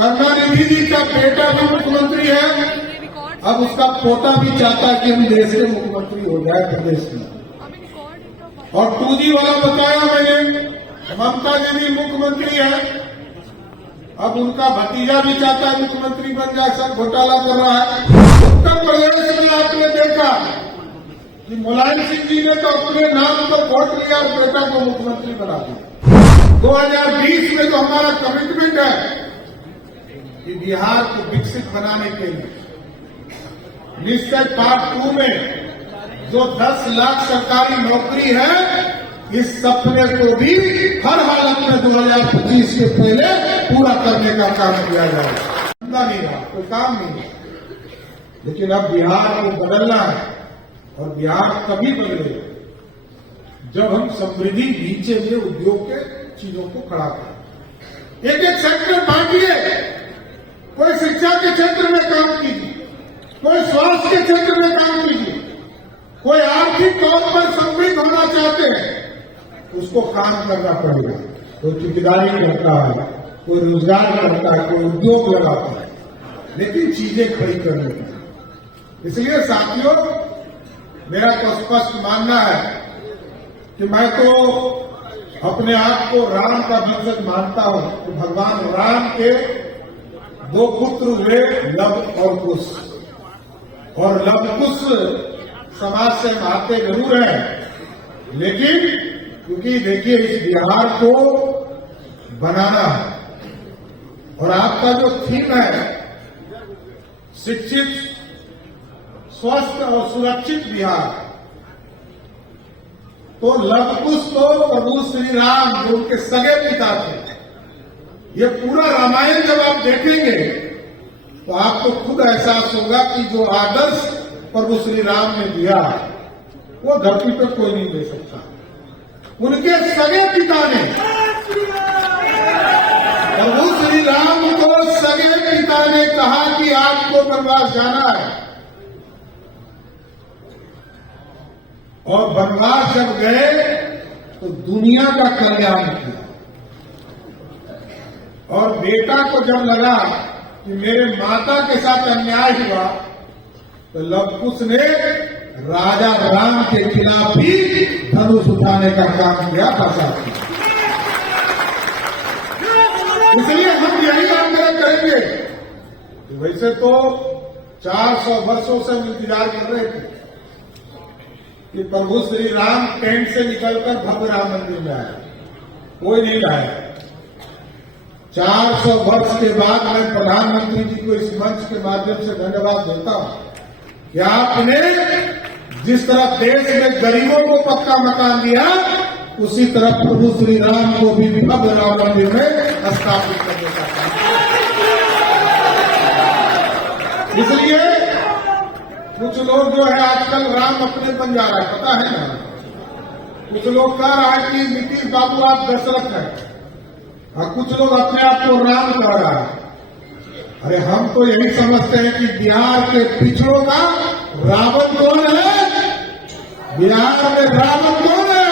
करुणानिधि जी का बेटा भी मुख्यमंत्री है, अब उसका पोता भी चाहता है कि हम देश के मुख्यमंत्री हो जाए प्रदेश में। और 2G वाला बताया मैंने, ममता जी भी मुख्यमंत्री है, अब उनका भतीजा भी चाहता है मुख्यमंत्री बन जाए, सब घोटाला कर रहा है। उत्तर प्रदेश में आपने देखा कि मुलायम सिंह जी ने तो अपने नाम पर वोट लिया और बेटा को मुख्यमंत्री बना दिया। 2020 में तो हमारा कमिटमेंट है कि बिहार को विकसित बनाने के लिए निश्चय पार्ट 2 में जो 10 लाख सरकारी नौकरी है, इस सपने को भी हर हालत में 2025 के पहले पूरा करने का काम किया जाए। नहीं रहा, कोई काम नहीं है, लेकिन अब बिहार को बदलना है और बिहार तभी बदलेगा जब हम समृद्धि नीचे में उद्योग के चीजों को खड़ा करें। एक एक सेक्टर बांटिए, कोई शिक्षा के क्षेत्र में काम कीजिए, कोई स्वास्थ्य के क्षेत्र में काम कीजिए, कोई आर्थिक तौर पर समृद्ध होना चाहते हैं, उसको काम करना पड़ेगा। कोई ठेकेदारी करता है, कोई रोजगार करता है, कोई उद्योग लगाता है, लेकिन चीजें खड़ी करने की। इसलिए साथियों, मेरा तो स्पष्ट मानना है कि मैं तो अपने आप को राम का वंशज मानता हूं। कि भगवान राम के 2 पुत्र हुए, लव और कुश, और लव कुश समाज से आते जरूर हैं, लेकिन क्योंकि देखिए इस बिहार को बनाना है और आपका जो थीम है शिक्षित, स्वस्थ और सुरक्षित बिहार, तो लव कुश तो प्रभु श्री राम जो उनके सगे पिता थे। ये पूरा रामायण जब आप देखेंगे तो आपको खुद एहसास होगा कि जो आदर्श प्रभु श्री राम ने दिया वो धरती पर कोई नहीं दे सकता। उनके सगे पिता ने, प्रभु श्री राम को सगे पिता ने कहा कि आपको वनवास जाना है, और वनवास जब गए तो दुनिया का कल्याण किया। और बेटा को जब लगा कि मेरे माता के साथ अन्याय हुआ, तो लव कुश ने राजा राम के खिलाफ भी धनुष उठाने का काम किया था साथी। इसलिए हम यही आंदोलन करेंगे। वैसे तो 400 वर्षों से हम इंतजार कर रहे थे कि प्रभु श्री राम टेंट से निकलकर भव्य राम मंदिर में आए, कोई नहीं आया। 400 वर्ष के बाद मैं प्रधानमंत्री जी को इस मंच के माध्यम से धन्यवाद देता हूं कि आपने जिस तरह देश में गरीबों को पक्का मकान दिया, उसी तरह प्रभु श्री राम को भी भव्य राम मंदिर में स्थापित करने का काम। इसलिए कुछ लोग जो है आजकल राम अपने बन जा रहा है, पता है ना। कुछ लोग कह रहा है कि नीतीश बाबू आप दशरथ हैं, और कुछ लोग अपने आप को राम कह रहा है। अरे हम तो यही समझते हैं कि बिहार के पिछड़ों का रावण कौन है? बिहार में रावण कौन है?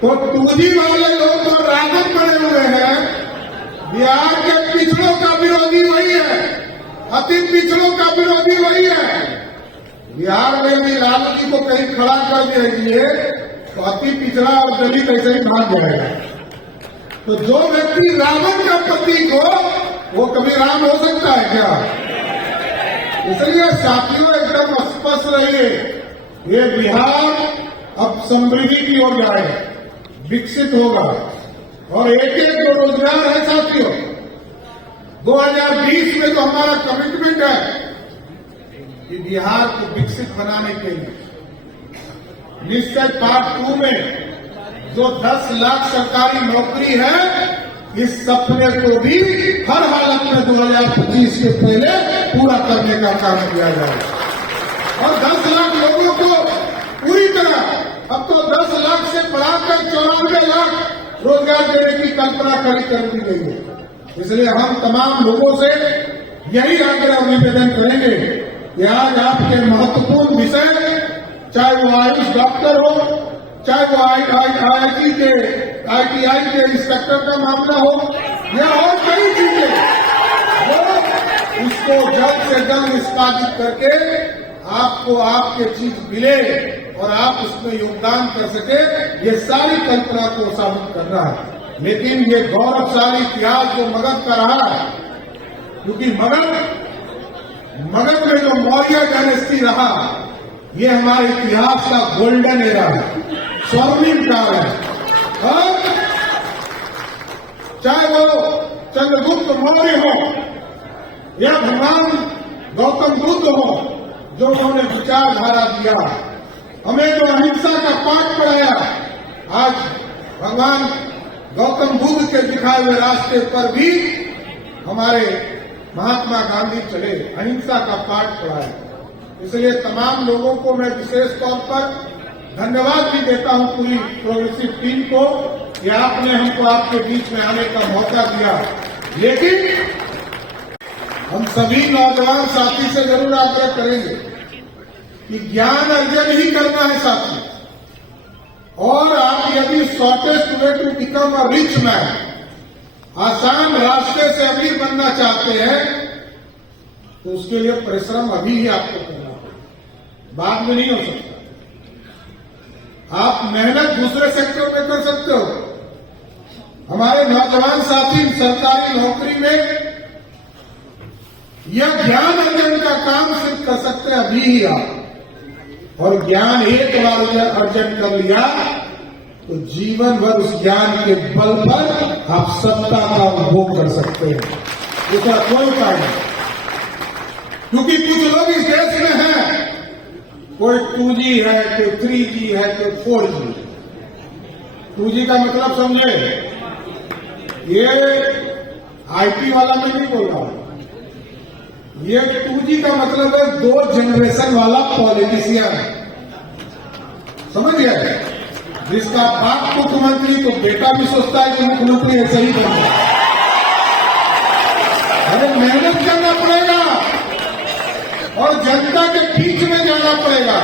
तो 2G वाले लोग तो रावण बने हुए हैं। बिहार के पिछड़ों का विरोधी वही है, अति पिछड़ों का विरोधी वही है। बिहार में भी राम जी को कहीं खड़ा कर दीजिए तो अति पिछड़ा और दलित ऐसे ही भाग जाएगा। तो जो व्यक्ति रावण का प्रतीक हो वो कभी राम हो सकता है क्या? इसलिए साथियों एकदम स्पष्ट रहिए, ये बिहार अब समृद्धि की ओर जाएगा, विकसित होगा। और एक एक जो रोजगार है साथियों, 2020 में तो हमारा कमिटमेंट है कि बिहार को विकसित बनाने के लिए निश्चय पार्ट 2 में जो 10 लाख सरकारी नौकरी है, इस सपने को भी हर हालत में 2025 के पहले पूरा करने का काम किया जाए। और 10 लाख लोगों को पूरी तरह, अब तो 10 लाख से बढ़ाकर 94 लाख रोजगार देने की कल्पना कर दी गई है। इसलिए हम तमाम लोगों से यही आग्रह निवेदन करेंगे कि आज आपके महत्वपूर्ण विषय, चाहे वो आयुष डॉक्टर हो, चाहे वो IITI के इंस्पेक्टर का मामला हो या और कई चीजें, वो उसको जल्द से जल्द निष्पादित करके आपको आपके चीज मिले और आप उसमें योगदान कर सके, ये सारी कल्पना को साबित करना है। लेकिन ये गौरवशाली इतिहास जो मगध का रहा है, क्योंकि मगध में जो मौर्य डायनेस्टी रहा, ये हमारे इतिहास का गोल्डन एरा है, स्वर्णिम काल है। और चाहे वो चंद्रगुप्त मौर्य हो या भगवान गौतम बुद्ध हो, जो उन्होंने विचारधारा दिया, हमें जो अहिंसा का पाठ पढ़ाया, आज भगवान गौतम बुद्ध के दिखाए हुए रास्ते पर भी हमारे महात्मा गांधी चले, अहिंसा का पाठ पढ़ाया। इसलिए तमाम लोगों को मैं विशेष तौर पर धन्यवाद भी देता हूं, पूरी प्रोग्रेसिव टीम को, कि आपने हमको आपके बीच में आने का मौका दिया। लेकिन हम सभी नौजवान साथी से जरूर आग्रह करेंगे कि ज्ञान अर्जन ही करना है साथी, और आप यदि shortest way to become a rich man, आसान रास्ते से अमीर बनना चाहते हैं, तो उसके लिए परिश्रम अभी ही आपको करना होगा, बाद में नहीं हो सकता। आप मेहनत दूसरे सेक्टर में कर सकते हो। हमारे नौजवान साथी सरकारी नौकरी में यह ज्ञान अर्जन का काम सिर्फ कर सकते हैं अभी ही आप, और ज्ञान एक बार अर्जन कर लिया तो जीवन भर उस ज्ञान के बल पर आप सत्ता का उपभोग कर सकते हैं, उसका कोई उपाय नहीं। क्योंकि कुछ लोग इस देश में हैं, कोई 2G है, कोई 3G है, कोई 4G। 2G का मतलब समझे, ये आईटी वाला मैं नहीं बोल रहा हूं, ये 2G का मतलब है 2 जनरेशन वाला पॉलिटिशियन, समझ गए? जिसका बाप मुख्यमंत्री तो बेटा भी सोचता है कि मुख्यमंत्री ऐसा ही बनना। अरे मेहनत करना पड़ेगा और जनता के बीच में जाना पड़ेगा,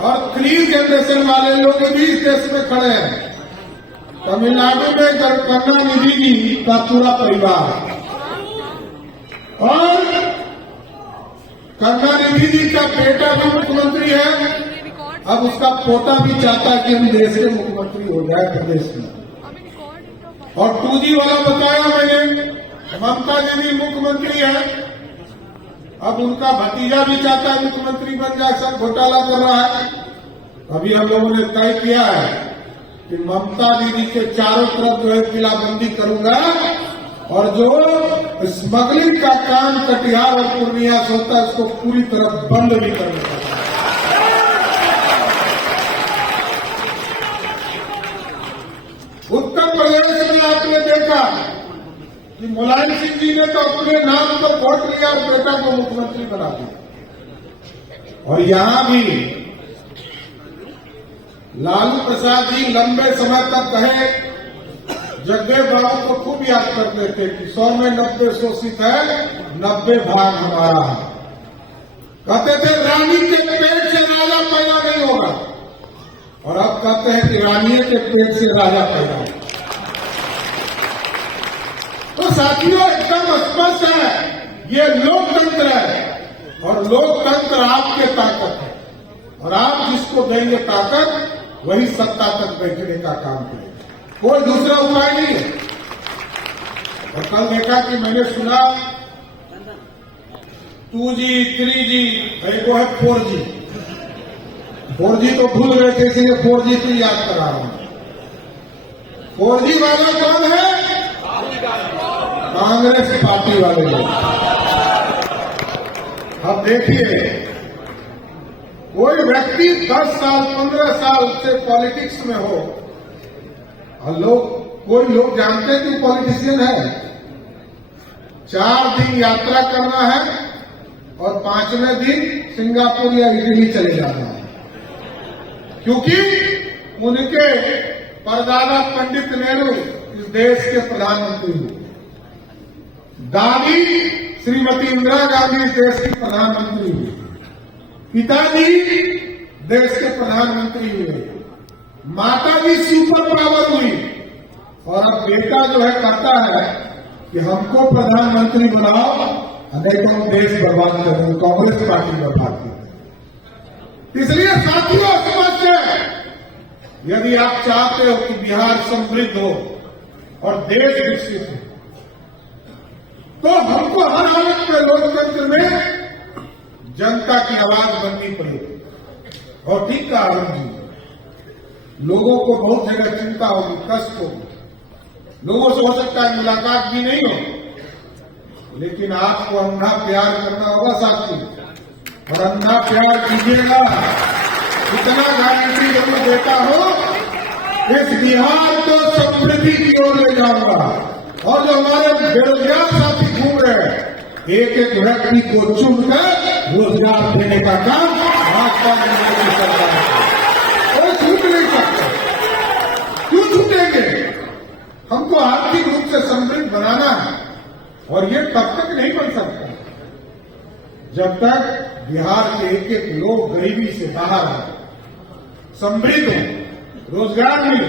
और 3 जनरेशन वाले लोग भी इस देश में खड़े हैं। तमिलनाडु में करुणानिधि जी का पूरा परिवार, और करुणानिधि जी का बेटा भी मुख्यमंत्री है, अब उसका पोता भी चाहता है कि हम देश के मुख्यमंत्री हो जाए प्रदेश में। और 2G वाला बताया मैंने, ममता जी भी मुख्यमंत्री है, अब उनका भतीजा भी चाहता है मुख्यमंत्री बन जाए, सब घोटाला कर रहा है। अभी हम लोगों ने तय किया है कि ममता दीदी के चारों तरफ जो है किलाबंदी करूंगा, और जो स्मगलिंग का काम कटिहार और पूर्णिया से होता है उसको पूरी तरह बंद भी करूंगा। उत्तर प्रदेश में आपने देखा कि मुलायम सिंह जी ने तो अपने नाम को वोट लिया और बेटा को मुख्यमंत्री बना दिया, और यहां भी लालू प्रसाद जी लंबे समय तक कहे, जगदेव बाबू को खूब याद करते थे कि 100 में 90 शोषित है, 90 भाग हमारा है। कहते थे रानी के पेट से राजा पैदा नहीं होगा, और अब कहते हैं कि रानी के पेट से राजा पैदा होगा। तो साथियों एकदम स्पष्ट है, ये लोकतंत्र है, और लोकतंत्र आपके ताकत है, और आप जिसको देंगे ताकत वही सत्ता तक बैठने का काम करेगा, कोई दूसरा उपाय नहीं है। और कल देखा कि मैंने सुना 2G 3G, वो है 4G। 4G तो भूल गए थे, इसलिए 4G को याद करा रहा हूं। 4G वाला कौन है? कांग्रेस पार्टी वाले लोग। अब देखिए, कोई व्यक्ति 10 साल 15 साल से पॉलिटिक्स में हो, और कोई लोग जानते हैं कि पॉलिटिशियन है, 4 दिन यात्रा करना है और 5वें दिन सिंगापुर या इटली चले जाना है, क्योंकि उनके परदादा पंडित नेहरू इस देश के प्रधानमंत्री हुए, दादी श्रीमती इंदिरा गांधी इस देश की प्रधानमंत्री हुई, पिताजी देश के प्रधानमंत्री हुए, माता भी सुपर पावर हुई और अब बेटा जो है कहता है कि हमको प्रधानमंत्री बनाओ, नहीं तो हम देश बर्बाद कर देंगे, कांग्रेस पार्टी बर्बाद कर देंगे। इसलिए साथियों समझ यदि आप चाहते हो कि बिहार समृद्ध हो और देश विकसित हो, तो हमको हर हालत में लोकतंत्र में जनता की आवाज बननी पड़ेगी। और ठीक कहा अरुण जी, लोगों को बहुत जगह चिंता होगी, कष्ट होगी, लोगों से हो सकता है मुलाकात भी नहीं हो, लेकिन आपको अंधा प्यार करना होगा साथी, और अंधा प्यार कीजिएगा। इतना गारंटी जरूर देता हूं, इस बिहार को समृद्धि की ओर ले जाऊंगा। और जो हमारे बेरोजगार साथी घूम रहे हैं, एक एक व्यक्ति को चुनकर रोजगार देने का काम भाजपा की सरकार है। कोई छूट नहीं सकता। क्यों छूटेंगे? हमको आर्थिक रूप से समृद्ध बनाना है, और ये तब तक नहीं बन सकता जब तक बिहार के एक एक लोग गरीबी से बाहर हो, समृद्ध हो, रोजगार मिले।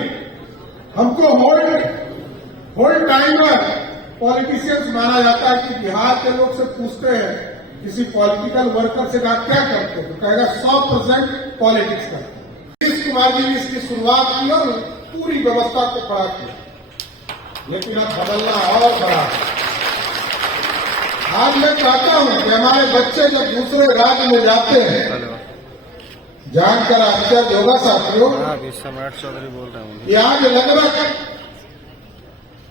हमको होल्ड टाइमर पॉलिटिशियंस माना जाता है कि बिहार के लोग से पूछते हैं किसी पॉलिटिकल वर्कर से आप क्या करते हो, तो कहेगा 100% पॉलिटिक्स करते हैं। नीतीश कुमार जी ने इसकी शुरुआत की और पूरी व्यवस्था को खड़ा किया, लेकिन अब बदलना और बड़ा है। आज मैं चाहता हूं कि हमारे बच्चे जब दूसरे राज्य में जाते हैं, जानकर आश्चर्य होगा साथियों, सम्राट चौधरी बोल रहे हैं कि आज लगभग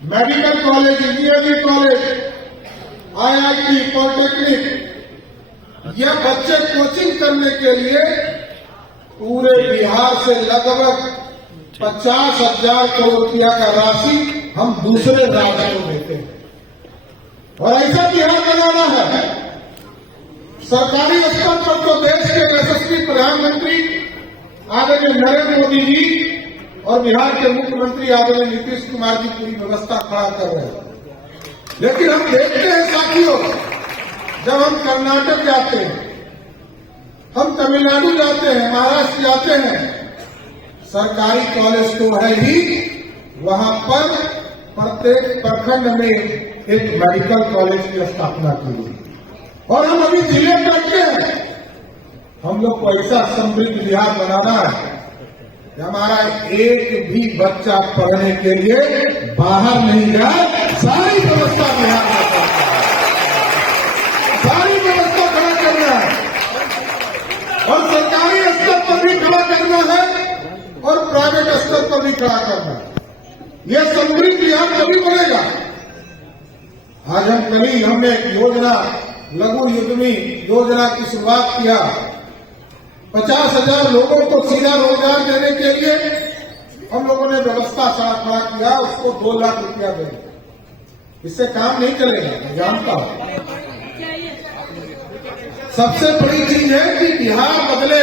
medical college, engineering college, IIT, polytechnic, यह बच्चे कोचिंग करने के लिए पूरे बिहार से लगभग 50,000 करोड़ रुपया का राशि हम दूसरे राज्य को देते हैं। और ऐसा बिहार बनाना है। सरकारी स्तर पर तो देश के यशस्वी प्रधानमंत्री आदरणीय नरेंद्र मोदी जी और बिहार के मुख्यमंत्री आदरणीय नीतीश कुमार जी पूरी व्यवस्था खड़ा कर रहे हैं, लेकिन हम देखते हैं साथियों, जब हम कर्नाटक जाते हैं, हम तमिलनाडु जाते हैं, महाराष्ट्र जाते हैं, सरकारी कॉलेज तो है ही, वहां पर प्रत्येक प्रखंड में एक मेडिकल कॉलेज की स्थापना की गई। और हम अभी जिले करते हैं, हम लोग को ऐसा समृद्ध बिहार बनाना है कि हमारा एक भी बच्चा पढ़ने के लिए बाहर नहीं जाए। सारी व्यवस्था बिहार में करना है, सारी व्यवस्था खड़ा करना है, और सरकारी स्तर पर भी खड़ा करना है और प्राइवेट स्तर पर भी खड़ा करना है। यह समृद्ध बिहार कभी बनेगा। आज हमने एक योजना, लघु उद्यमी योजना की शुरुआत किया। 50,000 लोगों को सीधा रोजगार देने के लिए हम लोगों ने व्यवस्था खड़ा किया, उसको 2 लाख रुपया देंगे। इससे काम नहीं चलेगा, मैं जानता हूं। सबसे बड़ी चीज है कि बिहार बदले।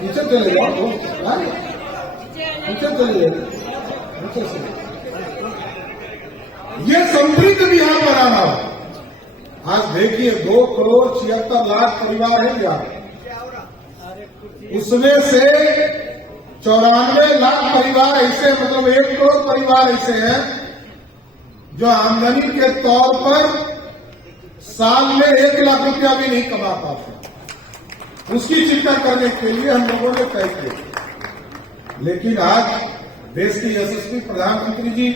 नीचे चले जाओ, नीचे चले जाओ, नीचे से। ये समृद्ध बिहार बनाना हो। आज देखिए 2,76,00,000 परिवार है बिहार, उसमें से 94 लाख परिवार ऐसे, मतलब 1 करोड़ परिवार ऐसे हैं जो आमदनी के तौर पर साल में 1 लाख रुपया भी नहीं कमा पाते। उसकी चिंता करने के लिए हम लोगों ने तय किया। लेकिन आज देश के यशस्वी प्रधानमंत्री जी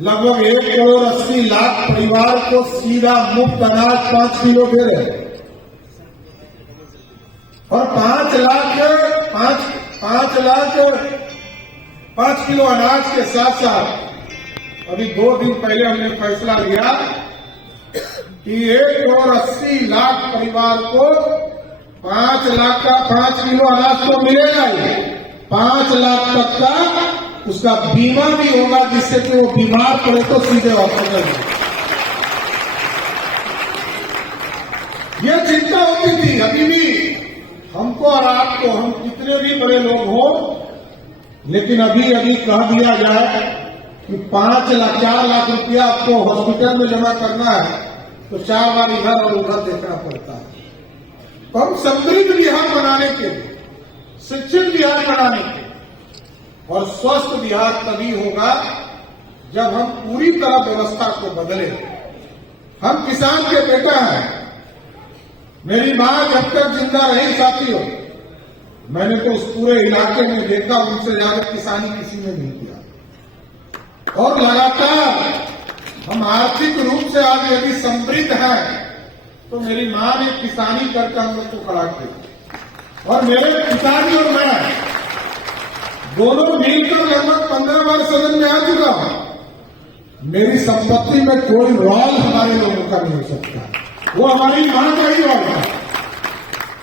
लगभग 1,80,00,000 परिवार को सीधा मुफ्त अनाज 5 किलो दे रहे हैं, और 5 किलो अनाज के साथ साथ अभी 2 दिन पहले हमने फैसला लिया कि 1,80,00,000 परिवार को 5 किलो अनाज तो मिलेगा ही, 5 लाख तक का उसका बीमा भी होगा, जिससे कि वो बीमार पड़े तो सीधे हॉस्पिटल में। ये चिंता होती थी, अभी भी हमको और आपको, हम कितने भी बड़े लोग हो, लेकिन अभी कह दिया जाए कि 4 लाख रुपया आपको हॉस्पिटल में जमा करना है तो 4 बार इधर और उधर देखना पड़ता है। तो हम समृद्ध बिहार बनाने के लिए शिक्षित बिहार बनाने के, और स्वस्थ बिहार तभी होगा जब हम पूरी तरह व्यवस्था को बदले। हम किसान के बेटा हैं। मेरी मां जब तक जिंदा रही साथियों, मैंने तो उस पूरे इलाके में देखा, उनसे ज्यादा किसानी किसी ने नहीं किया। और लगातार हम आर्थिक रूप से आज यदि समृद्ध हैं तो मेरी मां ने किसानी करके हम लोग को खड़ा किया। और मेरे पिताजी और मैं दोनों मिलकर लगभग 15 बार सदन में आ चुका हूं। मेरी संपत्ति में कोई रोल हमारे लोगों का नहीं हो सकता, वो हमारी मां का ही रोल है।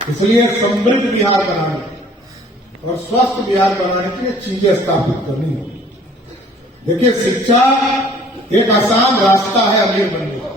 इसलिए समृद्ध बिहार बनाने और स्वस्थ बिहार बनाने के लिए चीजें स्थापित करनी होगी। देखिए, शिक्षा एक आसान रास्ता है अमीर बनने का,